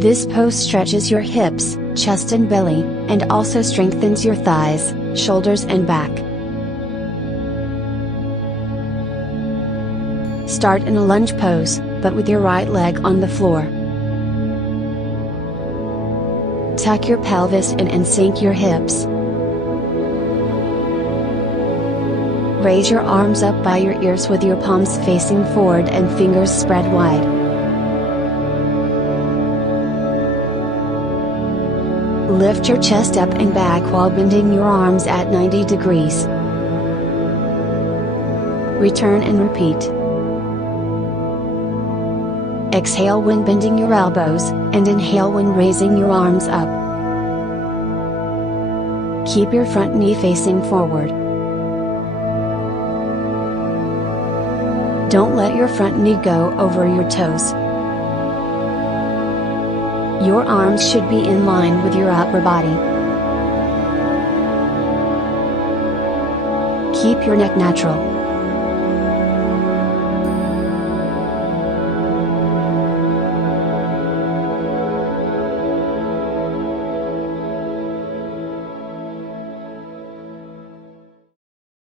This pose stretches your hips, chest and belly, and also strengthens your thighs, shoulders and back. Start in a lunge pose, but with your right leg on the floor. Tuck your pelvis in and sink your hips. Raise your arms up by your ears with your palms facing forward and fingers spread wide. Lift your chest up and back while bending your arms at 90 degrees. Return and repeat. Exhale when bending your elbows, and inhale when raising your arms up. Keep your front knee facing forward. Don't let your front knee go over your toes. Your arms should be in line with your upper body. Keep your neck natural.